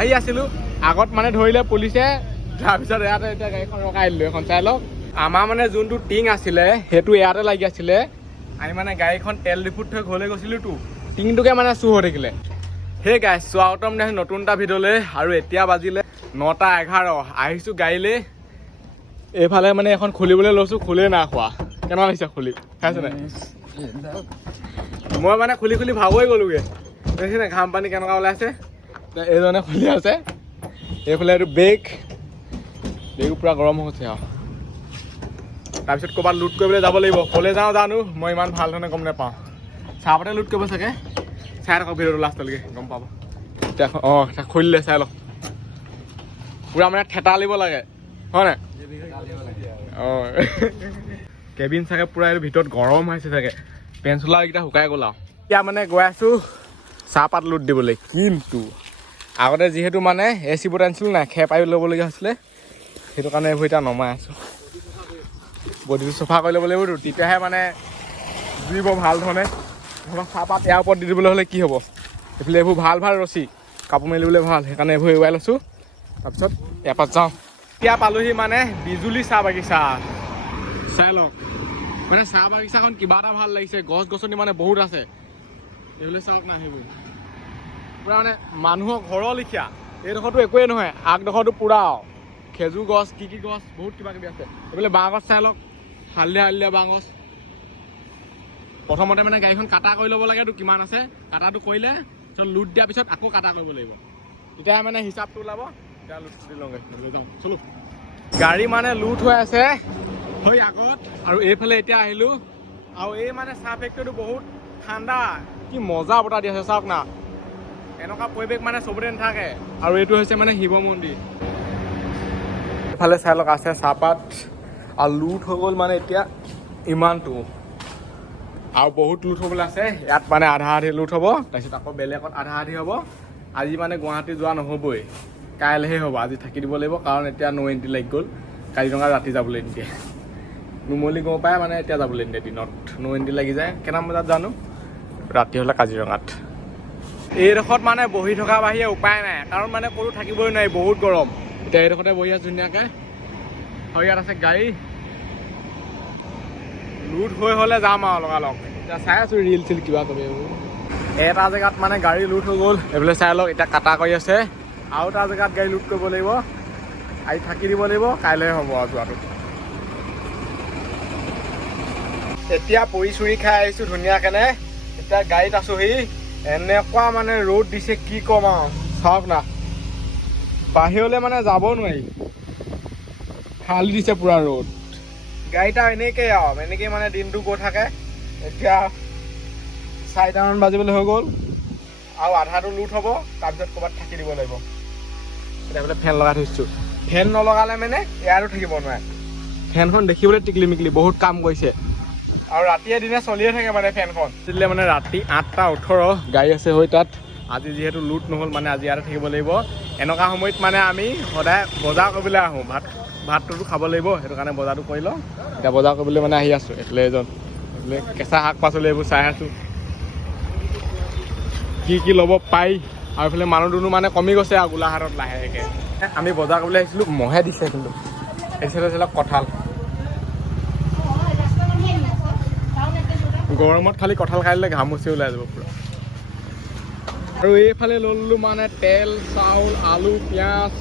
আহি আছিলোঁ আগত মানে ধৰিলে পুলিচে তাৰপিছত ইয়াতে এতিয়া গাড়ীখন ৰখাই দিলোঁ এখন চাই লওক আমাৰ মানে যোনটো টিং আছিলে সেইটো ইয়াতে লাগি আছিলে আমি মানে গাড়ীখন তেল ডিপুত থৈ ঘৰলৈ গৈছিলোঁতো টিংটোকে মানে চুৰ হৈ থাকিলে সেই গাইছ স্বাগতম জনাইছোঁ নতুন এটা ভিডিঅ'লৈ আৰু এতিয়া বাজিলে 9:11 আহিছোঁ গাড়ীলৈ এইফালে মানে এখন খুলিবলৈ লৈছোঁ খুলেই নাই খোৱা কেনেকুৱা লাগিছে খুলি খাইছে নাই মই মানে খুলি খুলি ভাগৰি গ'লোগৈ দেখিছে ঘাম পানী কেনেকুৱা ওলাইছে এইজনে খুলি আছে এইফালে এইটো বেগ পূৰা গৰম হৈছে আৰু তাৰপিছত ক'ৰবাত লুট কৰিবলৈ যাব লাগিব ক'লৈ যাওঁ জানো মই ইমান ভাল ধৰণে গম নাপাওঁ চাহপাতে লুট কৰিব চাগে চাই থাকক ভিডিঅ'টো লাষ্টলৈকে গম পাব এতিয়া অঁ খুলিলে চাই লওক পূৰা মানে ঠেতা লিব লাগে হয় নাই অঁ কেবিন চাগে পূৰা এইটো ভিতৰত গৰম হৈছে চাগে পেন চোলাকেইটা শুকাই গ'ল আৰু এতিয়া মানে গৈ আছোঁ চাহপাত লুট দিবলৈ কিন্তু আগতে যিহেতু মানে AC বোট আনিছিলোঁ নাই খেৰ পাৰি ল'বলগীয়া হৈছিলে সেইটো কাৰণে এইবোৰ এতিয়া নমাই আছোঁ বডিটো চফা কৰি ল'ব লাগিবতো তেতিয়াহে মানে জুইব ভাল ধৰণে নহ'বা চাহপাত ইয়াৰ ওপৰত দি দিবলৈ হ'লে কি হ'ব এইফালে এইবোৰ ভাল ভাল ৰছী কাপোৰ মেলিবলৈ ভাল সেইকাৰণে এইবোৰ এৰুৱাই লৈছোঁ তাৰপিছত ইয়াৰ পৰা যাওঁ এতিয়া পালোহি মানে বিজুলী চাহ বাগিচা চাই লওক মানে চাহ বাগিচাখন কিবা এটা ভাল লাগিছে গছ গছনি মানে বহুত আছে এইফালে চাওক না সেইবোৰ পূৰা মানে মানুহৰ ঘৰৰ লিখীয়া এইডোখৰতো একোৱেই নহয় আগডোখৰতো পূৰা খেজুৰ গছ কি গছ বহুত কিবা কিবি আছে এইফালে বাঁহ গছ চাই লওক হালধীয়া বাঁহ গছ প্ৰথমতে মানে গাড়ীখন কাটা কৰি ল'ব লাগেতো কিমান আছে কাটাটো কৰিলে তাৰপিছত লুট দিয়াৰ পিছত আকৌ কাটা কৰিব লাগিব তেতিয়াহে মানে হিচাপটো ওলাব তেতিয়া লুট দি লওঁগৈ যাওঁ চলো গাড়ী মানে লুট হৈ আছে হৈ আগত আৰু এইফালে এতিয়া আহিলোঁ আৰু এই মানে চাহ ফেক্টৰীটো বহুত ঠাণ্ডা কি মজা বতাহ দি আছে চাওক না এনেকুৱা পৰিৱেশ মানে চবতে নাথাকে আৰু এইটো হৈছে মানে শিৱ মন্দিৰ এইফালে চাই লওক আছে চাহপাত আৰু লুট হৈ গ'ল মানে এতিয়া ইমানটো আৰু বহুত লুট হ'বলৈ আছে ইয়াত মানে আধা আধি লুট হ'ব তাৰপিছত আকৌ বেলেগত আধা আধি হ'ব আজি মানে গুৱাহাটী যোৱা নহ'বই কাইলৈহে হ'ব আজি থাকি দিব লাগিব কাৰণ এতিয়া ন এণ্ট্ৰি লাগি গ'ল কাজিৰঙা ৰাতি যাবলৈ নিদিয়ে নুমলী গৈ পাই মানে এতিয়া যাবলৈ নিদিয়ে দিনত ন এণ্ট্ৰি লাগি যায় কেইটামান বজাত জানো ৰাতি হ'লে কাজিৰঙাত এইডোখৰত মানে বহি থকা বাহিৰে উপায় নাই কাৰণ মানে ক'তো থাকিবই নোৱাৰি বহুত গৰম এতিয়া এইডোখৰতে বহি আছোঁ ধুনীয়াকৈ আৰু ইয়াত আছে গাড়ী লুট হৈ হ'লে যাম আৰু লগালগ এতিয়া চাই আছোঁ ৰিল চিল কিবা কৰি এটা জেগাত মানে গাড়ী লুট হৈ গ'ল এইফালে চাই লওক এতিয়া কাটা কৰি আছে আৰু এটা জেগাত গাড়ী লুট কৰিব লাগিব আজি থাকি দিব লাগিব কাইলৈ হ'ব আৰু যোৱাটো এতিয়া পৰি চুৰি খাই আহিছোঁ ধুনীয়াকেনে এতিয়া গাড়ীত আছোঁহি এনেকুৱা মানে ৰ'দ দিছে কি ক'ম আৰু চাওক না বাহিৰলৈ মানে যাব নোৱাৰি ফালি দিছে পূৰা ৰ'দ গাড়ীটা এনেকেই মানে দিনটো গৈ থাকে এতিয়া 4টামান বাজিবলৈ হৈ গ'ল আৰু আধাটো লুট হ'ব তাৰপিছত ক'ৰবাত থাকি দিব লাগিব এতিয়া বোলে ফেন লগাই থৈছোঁ ফেন নলগালে মানে এয়াৰো থাকিব নোৱাৰে ফেনখন দেখিবলৈ টিকলি মিকলি বহুত কাম কৰিছে আৰু ৰাতিয়ে দিনে চলিয়ে থাকে মানে ফেনখন চলিলে মানে ৰাতি 8:18 গাড়ী আছে হৈ তাত আজি যিহেতু লুট নহ'ল মানে আজি ইয়াতে থাকিব লাগিব এনেকুৱা সময়ত মানে আমি সদায় বজাৰ কৰিবলৈ আহোঁ ভাতটোতো খাব লাগিব সেইটো কাৰণে বজাৰটো কৰি লওঁ এতিয়া বজাৰ কৰিবলৈ মানে আহি আছোঁ এইফালে এইফালে কেঁচা শাক পাচলি এইবোৰ চাই আছোঁ কি ল'ব পাৰি আৰু এইফালে মানুহ দুনুহ মানে কমি গৈছে আৰু গোলাঘাটত লাহেকৈ আমি বজাৰ কৰিবলৈ আহিছিলোঁ মহে দিছে কিন্তু এইফালে চাওক কঁঠাল গৰমত খালি কঁঠাল খাই দিলে ঘামুচি ওলাই যাব পূৰা আৰু এইফালে ল'লোঁ মানে তেল চাউল আলু পিঁয়াজ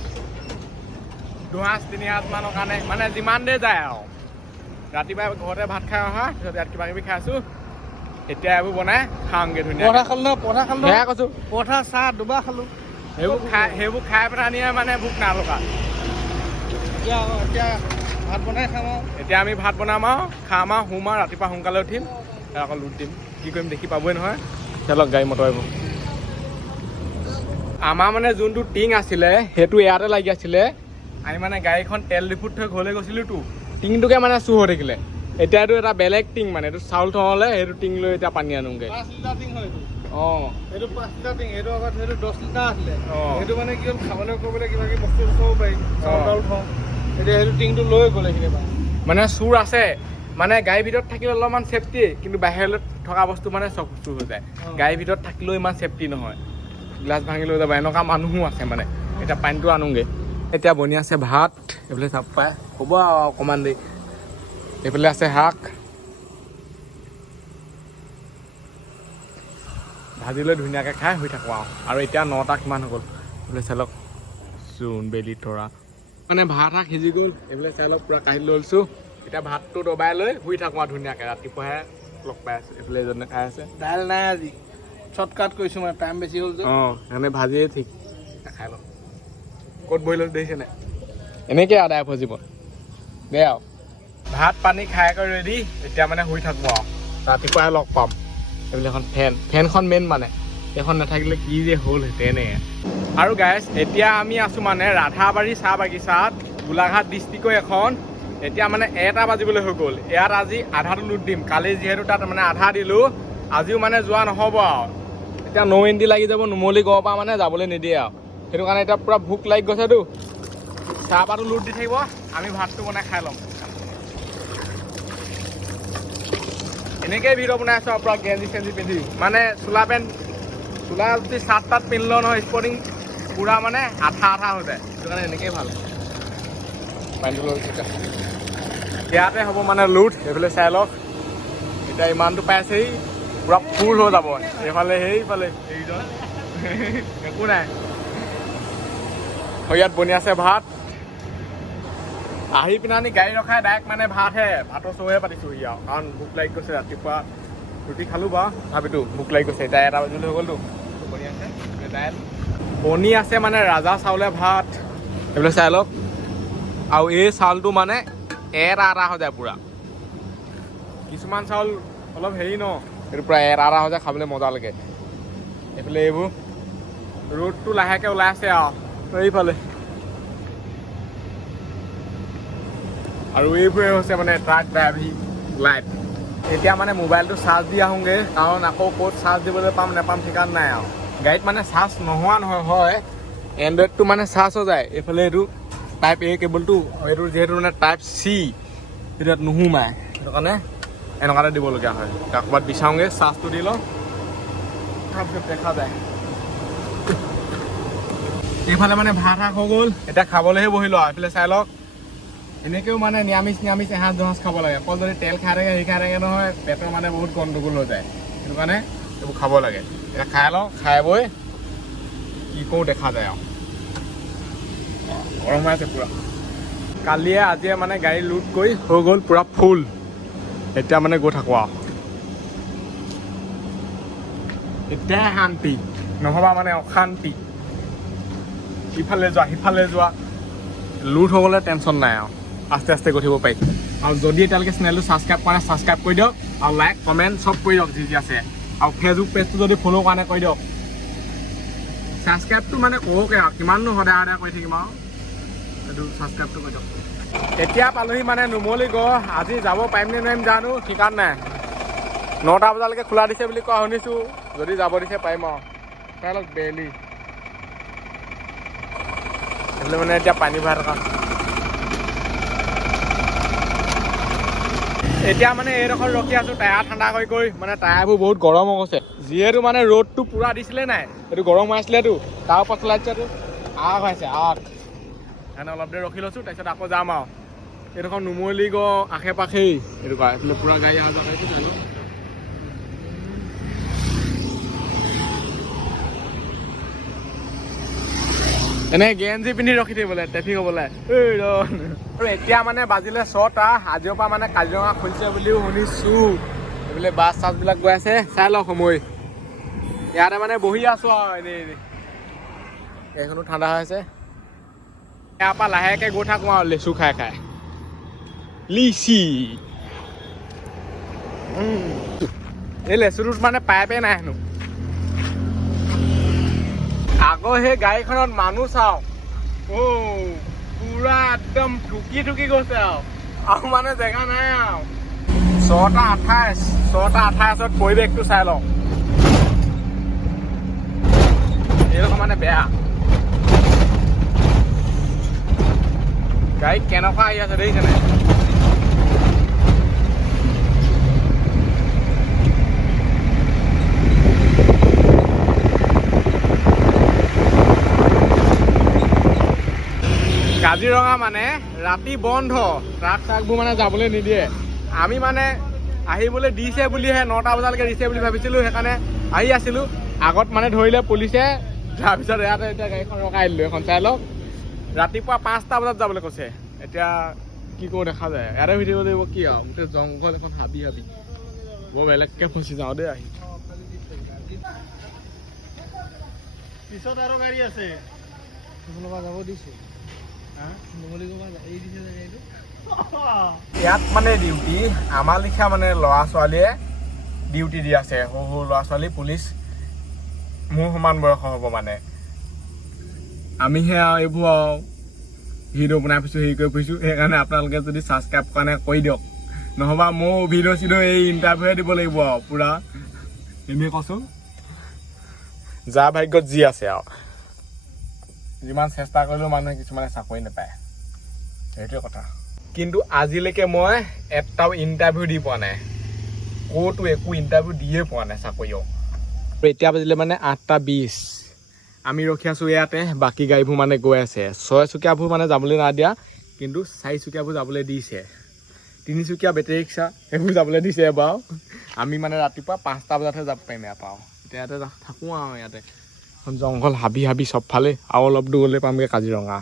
2-3 মানৰ কাৰণে মানে যিমান দেৰি যায় আৰু ৰাতিপুৱাই ঘৰতে ভাত খাই অহা তাৰপিছত ইয়াত কিবা কিবি খাইছোঁ এতিয়া এইবোৰ বনাই খাওঁগৈ ধুনীয়া পৰঠা খালোঁ সেয়া কৈছোঁ পৰঠা চাহ দুবাৰ খালোঁ সেইবোৰ খাই পেলাই মানে ভোক নালগা এতিয়া ভাত বনাই খাম আৰু এতিয়া আমি ভাত বনাম আৰু খাম আৰু শুম আৰু ৰাতিপুৱা সোনকালে উঠিম আকৌ লুট দিম কি কৰিম দেখি পাবই নহয় চলক গাড়ী মটৰ এইবোৰ আমাৰ মানে যোনটো টিং আছিলে সেইটো ইয়াতে লাগি আছিলে আমি মানে গাড়ীখন তেল ডিপুত থৈ ঘৰলৈ গৈছিলোঁতো টিংটোকে মানে চুৰ হৈ থাকিলে এতিয়া এইটো এটা বেলেগ টিং মানে এইটো চাউল থ'লে সেইটো টিং লৈ এতিয়া পানী আনোগৈ 5 লিটাৰ টিং হয় অঁ এইটো 5 লিটাৰ টিং এইটো আগত সেইটো 10 লিটাৰ আছিলে সেইটো মানে কি হ'ল খাবলৈ কৰিবলৈ কিবা কিবি বস্তু থ'ব পাৰি চাউল থওঁ এতিয়া সেইটো টিংটো লৈ গ'লে সেইখিনি মানে চুৰ আছে মানে গাড়ীৰ ভিতৰত থাকিলে অলপমান চেফটি কিন্তু বাহিৰলৈ থকা বস্তু মানে চব চুৰ হৈ যায় গাড়ীৰ ভিতৰত থাকিলেও ইমান চেফটি নহয় গ্লাছ ভাঙি লৈ যাব এনেকুৱা মানুহো আছে মানে এতিয়া পানীটো আনোগে এতিয়া বনি আছে ভাত এইফালে চাপ পাই হ'ব আৰু অকণমান দেৰি এইফালে আছে শাক ভাজি লৈ ধুনীয়াকৈ খাই শুই থাকোঁ আৰু এতিয়া 9টা কিমান হৈ গ'ল এইফালে চাই লওক জোন বেলি তৰা মানে ভাত শাক সিজি গ'ল এইফালে চাই লওক পূৰা কাঢ়ি লৈছোঁ এতিয়া ভাতটো দবাই লৈ শুই থাকোঁ আৰু ধুনীয়াকৈ ৰাতিপুৱাহে লগ পাই আছোঁ এইফালে এজনে খাই আছে দাইল নাই আজি শ্বৰ্টকাট কৰিছোঁ মানে টাইম বেছি হ'ল যে অঁ সেইকাৰণে ভাজিয়ে ঠিক খাই লওঁ ক'ত বহি লৈ দেখিছে নাই এনেকৈ আদায় হ'ব জীৱন দে আৰু ভাত পানী খাই কৰি ৰেডি এতিয়া মানে শুই থাকোঁ আৰু ৰাতিপুৱাহে লগ পাম এইফালে এখন ফেনখন মেইন মানে এইখন নাথাকিলে কি যে হ'লহেঁতেনে আৰু গাইজ এতিয়া আমি আছোঁ মানে ৰাধাবাৰী চাহ বাগিচাত গোলাঘাট ডিষ্ট্ৰিক্টৰ এখন এতিয়া মানে 1টা বাজিবলৈ হৈ গ'ল ইয়াত আজি আধাটো লুট দিম কালি যিহেতু তাত মানে আধা দিলোঁ আজিও মানে যোৱা নহ'ব আৰু এতিয়া ন এণ্ট্ৰি লাগি যাব নুমলী গড়ৰ পৰা মানে যাবলৈ নিদিয়ে আৰু সেইটো কাৰণে এতিয়া পূৰা ভোক লাগি গৈছেতো চাহপাতো লুট দি থাকিব আমি ভাতটো বনাই খাই ল'ম এনেকৈ ভিডিঅ' বনাই আছোঁ আৰু পূৰা গেঞ্জি চেঞ্জি পিন্ধি মানে চোলা যদি চাৰ্ট তাত পিন্ধিলেও নহয় স্পৰ্টিং পূৰা মানে আঠা হৈ যায় সেইটো কাৰণে এনেকৈয়ে ভাল পানীটো লৈ গৈছে ইয়াতে হ'ব মানে লুট এইফালে চাই লওক এতিয়া ইমানটো পাইছেহি পূৰা ফুল হৈ যাব এইফালে সেইফালে এইজন একো নাই ইয়াত বনি আছে ভাত আহি পিনানি গাড়ী ৰখাই ডাইৰেক্ট মানে ভাতৰ চৌহে পাতিছোঁহি আৰু কাৰণ ভোক লাগি গৈছে ৰাতিপুৱা ৰুটি খালোঁ বাৰু ভাবিতো ভোক লাগি গৈছে এতিয়া 1টা বাজিলৈ হৈ গ'লতো বনি আছে দাইল বনি আছে মানে ৰাজা চাউলে ভাত এইবিলাক চাই লওক আৰু এই চাউলটো মানে এটা হৈ যায় পূৰা কিছুমান চাউল অলপ হেৰি ন এইটো পূৰা এটা হৈ যায় খাবলৈ মজা লাগে এইফালে এইবোৰ ৰ'দটো লাহেকৈ ওলাই আছে আৰু এইফালে আৰু এইবোৰে হৈছে মানে ট্ৰাক ড্ৰাইভিং লাইট এতিয়া মানে মোবাইলটো চাৰ্জ দি আহোঁগৈ কাৰণ আকৌ ক'ত চাৰ্জ দিবলৈ পাম নাপাম ঠিকান নাই আৰু গাড়ীত মানে চাৰ্জ নোহোৱা নহয় হয় এণ্ড্ৰইডটো মানে চাৰ্জ হৈ যায় এইফালে এইটো টাইপ A কেবলটো এইটো যিহেতু মানে টাইপ C সেইটো ইয়াত নোসোমায় সেইটো কাৰণে এনেকুৱাতে দিবলগীয়া হয় ক'ৰবাত বিচাৰোঁগৈ চাৰ্জটো দি লওঁ তাৰপিছত দেখা যায় এইফালে মানে ভাত শাক হৈ গ'ল এতিয়া খাবলৈহে বহিলোঁ আৰু এইফালে চাই লওক এনেকৈও মানে নিৰামিষ এসাঁজ দুসাঁজ খাব লাগে অকল যদি তেল খাই থাকে হেৰি খাই থাকে নহয় পেটৰ মানে বহুত গণ্ডগোল হৈ যায় সেইটো কাৰণে এইবোৰ খাব লাগে এতিয়া খাই লওঁ খাই বৈ কি কৰোঁ দেখা যায় আৰু গৰম হৈ আছে পূৰা কালিয়ে আজিয়ে মানে গাড়ী লুট কৰি হৈ গ'ল পূৰা ফুল এতিয়া মানে গৈ থাকোঁ আৰু এতিয়াহে শান্তি নহ'বা মানে অশান্তি ইফালে যোৱা সিফালে যোৱা লুট হৈ গ'লে টেনশ্যন নাই আৰু আস্তে আস্তে গৈ থাকিব পাৰি আৰু যদি এতিয়ালৈকে চেনেলটো ছাবস্ক্ৰাইব কৰা নাই ছাবস্ক্ৰাইব কৰি দিয়ক আৰু লাইক কমেণ্ট চব কৰি দিয়ক যি আছে আৰু ফেচবুক পেজটো যদি ফ'ল' কৰা নাই কৰি দিয়ক ছাবস্ক্ৰাইবটো মানে কওকে আৰু কিমাননো সদায় কৰি থাকিম আৰু সেইটো ছাবস্ক্ৰাইবটো কৰি দিয়ক এতিয়া পালোহি মানে নুমলী গড় আজি যাব পাৰিম নে নোৱাৰিম জানো ঠিকান নাই 9টা বজালৈকে খোলা দিছে বুলি কোৱা শুনিছোঁ যদি যাব দিছে পাৰিম আৰু চাই লওক বেলি সেইফালে মানে এতিয়া পানী ভৰাই থকা এতিয়া মানে এইডোখৰ ৰখি আছোঁ টায়াৰ ঠাণ্ডা কৰি মানে টায়াৰবোৰ বহুত গৰম হৈ গৈছে যিহেতু মানে ৰ'দটো পূৰা দিছিলে নাই এইটো গৰম হৈ আছিলেতো তাৰ ওপৰত চলাইছেতো আগ হৈছে সেইকাৰণে অলপ দেৰি ৰখি লৈছোঁ তাৰপিছত আকৌ যাম আৰু এইডোখৰ নুমলী গড় আশে পাশেই এইটো কৰা এইফালে পূৰা গাড়ী অহা যোৱা কৰিছে জানো এনে গেঞ্জি পিন্ধি ৰখি থাকিবলৈ ট্ৰেফিক হ'বলৈ আৰু এতিয়া মানে বাজিলে 6টা আজিৰ পৰা মানে কাজিৰঙা খুলিছে বুলিও শুনিছোঁ এইফালে বাছ চাছবিলাক গৈ আছে চাই লওক সময় ইয়াতে মানে বহি আছোঁ আৰু এনেই গাড়ীখনো ঠাণ্ডা হৈ আছে ইয়াৰ পৰা লাহেকৈ গৈ থাকোঁ আৰু লেচু খাই লিচি এই লেচুটোত মানে পাইপে নাই হেনো আকৌ সেই গাড়ীখনত মানুহ চাওঁ পুৰা একদম ঠুকি গৈছে আৰু মানে জেগা নাই আৰু 6টা 28ত পৰিৱেশটো চাই লওঁ এইডোখৰ মানে বেয়া গাড়ী কেনেকুৱা আহি আছে দেখিছেনে কাজিৰঙা মানে ৰাতি বন্ধ, ট্ৰাক চাকবোৰ মানে যাবলৈ নিদিয়ে। আমি মানে আহিবলৈ দিছে বুলিহে 9টা বজালৈকে দিছে বুলি ভাবিছিলোঁ, সেইকাৰণে আহি আছিলোঁ। আগত মানে ধৰিলে পুলিচে, তাৰপিছত ইয়াতে এতিয়া গাড়ীখন ৰখাই দিলোঁ। এখন চাই লওক, ৰাতিপুৱা 5টা বজাত যাবলৈ কৈছে। এতিয়া কি কৰোঁ দেখা যায়, ইয়াতে ভিডিঅ' লাগিব কি আৰু, গোটেই জংঘল এখন হাবি হাবি, বৰ বেলেগকৈ ফচি যাওঁ দেই আহি। পিছত আৰু গাড়ী আছে যাব দিছে। ইয়াত মানে ডিউটি আমাৰ লিখা মানে ল'ৰা ছোৱালীয়ে ডিউটি দি আছে, সৰু সৰু ল'ৰা ছোৱালী পুলিচ মোৰ সমান বয়সৰ হ'ব মানে। আমিহে আৰু এইবোৰ আৰু ভিডিঅ' বনাই ফুৰিছোঁ, হেৰি কৰি ফুৰিছোঁ। সেইকাৰণে আপোনালোকে যদি ছাবস্ক্ৰাইব কৰা নাই কৰি দিয়ক, নহ'বা মোৰ ভিডিঅ' চিডিঅ' এই ইণ্টাৰভিউহে দিব লাগিব আৰু পূৰা। এনেই কৈছোঁ, যাৰ ভাগ্যত যি আছে আৰু। যিমান চেষ্টা কৰিলেও মানুহে কিছুমানে চাকৰি নাপায়, সেইটোৱে কথা। কিন্তু আজিলৈকে মই এটাও ইণ্টাৰভিউ দি পোৱা নাই, ক'তো একো ইণ্টাৰভিউ দিয়ে পোৱা নাই চাকৰিও। এতিয়া বাজিলে মানে 8:20, আমি ৰখি আছোঁ ইয়াতে। বাকী গাড়ীবোৰ মানে গৈ আছে। 6চকীয়াবোৰ মানে যাবলৈ নাই দিয়া, কিন্তু 4চকীয়াবোৰ যাবলৈ দিছে। 3চকীয়া বেটেৰী ৰিক্সা সেইবোৰ যাবলৈ দিছে বাৰু। আমি মানে ৰাতিপুৱা 5টা বজাতহে যাব পাৰিম ইয়াৰ পৰা। এতিয়া ইয়াতে থাকোঁ আৰু ইয়াতে। এখন জংঘল হাবি হাবি চবফালে, আৰু অলপ দূৰলৈ পামগৈ কাজিৰঙা।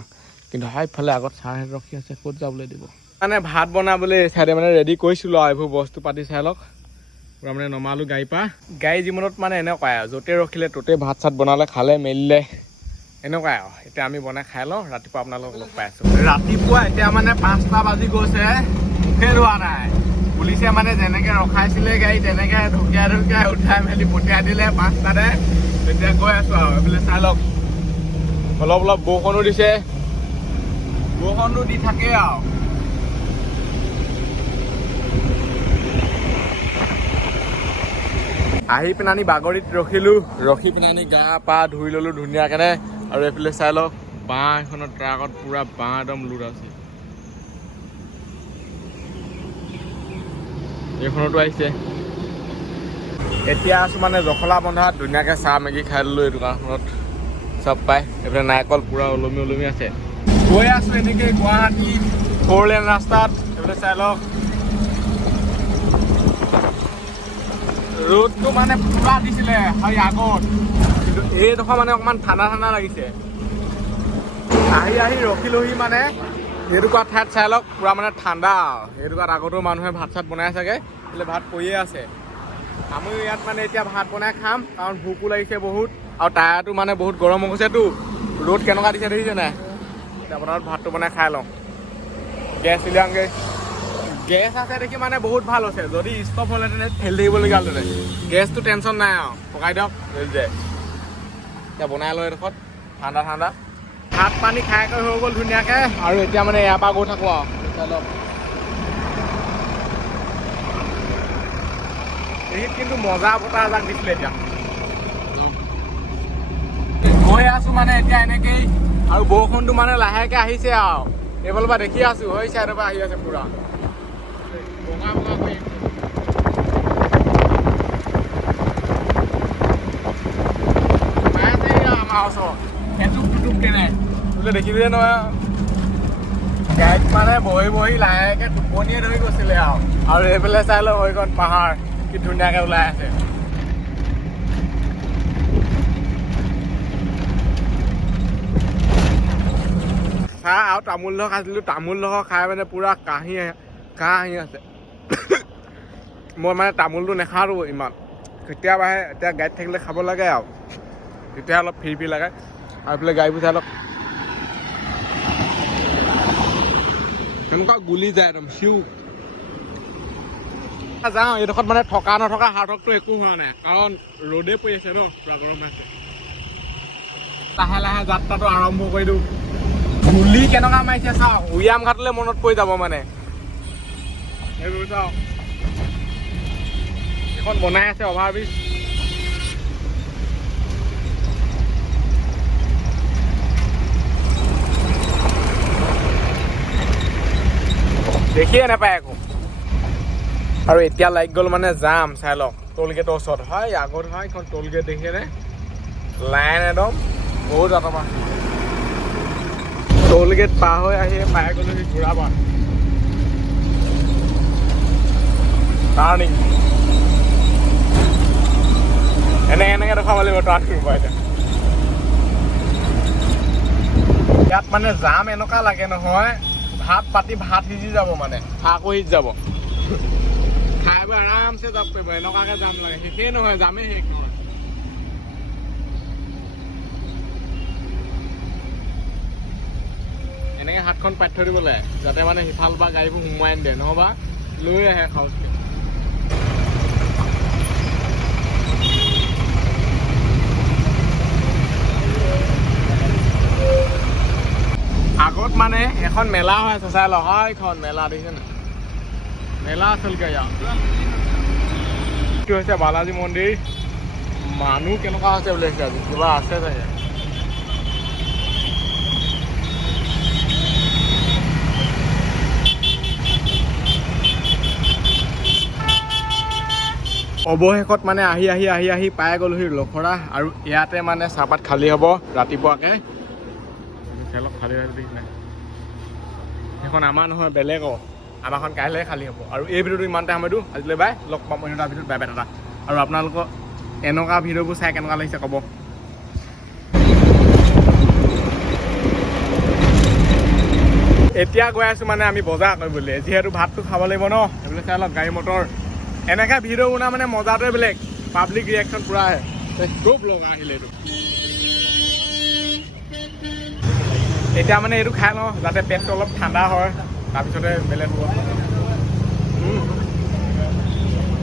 কিন্তু সেইফালে আগত ছাৰহঁত ৰখি আছে, ক'ত যাবলৈ দিব। মানে ভাত বনাবলৈ এই চাইডে মানে ৰেডি কৰিছিলোঁ আৰু এইবোৰ বস্তু পাতি চাই লওক। পূৰা মানে নমালোঁ গাড়ীৰ পৰা। গাড়ী জীৱনত মানে এনেকুৱাই আৰু, য'তে ৰখিলে ত'তে ভাত চাত বনালে, খালে মেলিলে, এনেকুৱাই আৰু। এতিয়া আমি বনাই খাই লওঁ, ৰাতিপুৱা আপোনালোকক লগ পাই আছোঁ। ৰাতিপুৱা এতিয়া মানে 5টা বাজি গৈছে, মুখে ধোৱা নাই। পুলিচে মানে যেনেকৈ ৰখাইছিলে গাড়ী, তেনেকৈ ঢুকিয়াই ঢুকিয়াই উঠাই মেলি পঠিয়াই দিলে 5টাতে। এতিয়া গৈ আছোঁ আৰু এইফালে চাই লওক, অলপ অলপ বৰষুণো দিছে, বৰষুণটো দি থাকেই আৰু। আহি পিনানি বাগৰিত ৰখিলোঁ, ৰখি পিনানি গা পা ধুই ল'লোঁ ধুনীয়াকৈ। আৰু এইফালে চাই লওক, বাঁহ এখনত ট্ৰাকত পূৰা বাঁহ একদম লোড আছে। এইখনতো আহিছে। এতিয়া আছোঁ মানে জখলা বন্ধাত, ধুনীয়াকৈ চাহ মেগী খাই ল'লোঁ এই দোকানখনত, চব পাই। এইফালে নাৰিকল পূৰা ওলমি ওলমি আছে। গৈ আছোঁ এনেকৈ গুৱাহাটী 4 লেন ৰাস্তাত। এইফালে চাই লওক, ৰ'দটো মানে পূৰা দিছিলে হয় আগত, কিন্তু এইডোখৰ মানে অকণমান ঠাণ্ডা ঠাণ্ডা লাগিছে। আহি আহি ৰখিলোহি মানে এইটুকুৰা ঠাইত চাই লওক, পূৰা মানে ঠাণ্ডা। এইটুকুৰাত আগতো মানুহে ভাত চাত বনাই চাগে, এইফালে ভাত পৰিয়ে আছে। আমিও ইয়াত মানে এতিয়া ভাত বনাই খাম, কাৰণ ভোকো লাগিছে বহুত, আৰু টায়াৰটো মানে বহুত গৰম হৈ গৈছেতো। ৰ'দ কেনেকুৱা দিছে দেখিছে নাই। এতিয়া বনাত ভাতটো বনাই খাই লওঁ। গেছ উলিয়াওঁগৈ। গেছ আছে দেখি মানে বহুত ভাল হৈছে, যদি ষ্টপ হ'লেহেঁতেন ঠেলি থাকিবলগীয়া হ'লহেঁতেন। গেছটো টেনশ্যন নাই আৰু, পকাই দিয়ক হৈ যায়। এতিয়া বনাই লওঁ এডোখৰত ঠাণ্ডা ঠাণ্ডা। ভাত পানী খাই কৰি হৈ গ'ল ধুনীয়াকৈ, আৰু এতিয়া মানে ইয়াৰ পৰা গৈ থাকোঁ আৰু। চাই লওক, এইখিনিত কিন্তু মজা বতাহ এজাক দিছিলে। এতিয়া গৈ আছোঁ মানে এতিয়া এনেকেই, আৰু বৰষুণটো মানে লাহেকৈ আহিছে আৰু। এইফালৰ পৰা দেখি আছোঁ, হৈ চাইডৰ পৰা আহি আছে পূৰা বগা বগা হৈ। আমাৰ ওচৰত এটুপ টুটুপকৈ নাই বোলে, দেখিলে নহয়। গাড়ীত মানে বহি বহি লাহেকৈ টোপনিয়ে ধৰি গৈছিলে আৰু এইফালে চাই লওঁ সেইখন পাহাৰ কি ধুনীয়াকৈ ওলাই আছে। চাহ আৰু তামোল লহ খাইছিলোঁ, তামোল লহ খাই মানে পূৰা কাঁহি আছে। মই মানে তামোলটো নাখাওঁ ইমান, কেতিয়াবাহে। এতিয়া গাড়ীত থাকিলে খাব লাগে আৰু, তেতিয়া অলপ ফ্ৰী ফ্ৰী লাগে। আৰু এইফালে গাড়ীবোৰ চাই অলপ এনেকুৱা গুলি যায় একদম চিউ। যাওঁ এইডোখৰত মানে থকা নথকা হাৰ্টকটো একো হোৱা নাই, কাৰণ ৰ'দে পৰি আছে ন, পূৰা গৰম আছে। লাহে লাহে যাত্ৰাটো আৰম্ভ কৰি দিওঁ। গুলি কেনেকুৱা মাৰিছে চাওক, উৰিয়াম ঘাটলৈ মনত পৰি যাব মানে। এইবোৰ চাওক, এখন বনাই আছে অভাৰব্ৰিজ। দেখিয়ে নাপায় একো। আৰু এতিয়া লাইক গ'ল মানে যাম, চাই লওক টোল গেটৰ ওচৰত হয়। আগত হয় এইখন টোল গেট, দেখিছেনে লাইন একদম বহুত আঁতৰ পৰা। টোল গেট পাৰ হৈ আহি পাই গ'লো সি ঘূৰাবা টাৰ্ণিং এনেকৈ দেখাব লাগিব টাৰ্ণিং পৰা এতিয়া ইয়াত মানে জাম এনেকুৱা লাগে নহয় ভাত পাতি ভাত সিজি যাব মানে আকৌ সিজি যাব খাই বৈ আৰামছে যাব পাৰিব এনেকুৱাকে জাম লাগে শেষেই নহয় জামেই শেষ নহয় এনেকৈ হাতখন পাতি থৈ দিব লাগে যাতে মানে সিফাল বা গাড়ীবোৰ সোমোৱাই নিদিয়ে নহবা লৈ আহে খাওঁচকে আগত মানে এখন মেলা হৈ আছে চাই লওক এইখন মেলা দেখিছে নাই মেলা আচলকে ইয়াত এইটো হৈছে বালাজী মন্দিৰ মানুহ কেনেকুৱা হৈছে বুলি আজি কিবা আছে চাগে অৱশেষত মানে আহি পাই গ'লোহি লখৰা আৰু ইয়াতে মানে চাহপাত খালী হ'ব ৰাতিপুৱাকৈ খেলক খালী হৈ দেখিছে সেইখন আমাৰ নহয় বেলেগৰ আমাৰখন কাইলৈ খালী হ'ব আৰু এই ভিডিঅ'টো ইমানতে সময়টো আজিলৈ বাই লগ পাম অন্য এটা ভিডিঅ'ত বাই বাই দাদা আৰু আপোনালোকৰ এনেকুৱা ভিডিঅ'বোৰ চাই কেনেকুৱা লাগিছে ক'ব এতিয়া গৈ আছোঁ মানে আমি বজাৰ কৰিবলৈ যিহেতু ভাতটো খাব লাগিব ন সেইবিলাক চাই লওক গাড়ী মটৰ এনেকৈ ভিডিঅ' বনোৱা মানে মজাটোৱে বেলেগ পাব্লিক ৰিয়েকশ্যন পূৰা আহে খুব লগা আহিলে এইটো এতিয়া মানে এইটো খাই লওঁ যাতে পেটটো অলপ ঠাণ্ডা হয় তাৰপিছতে বেলেগ হ'ব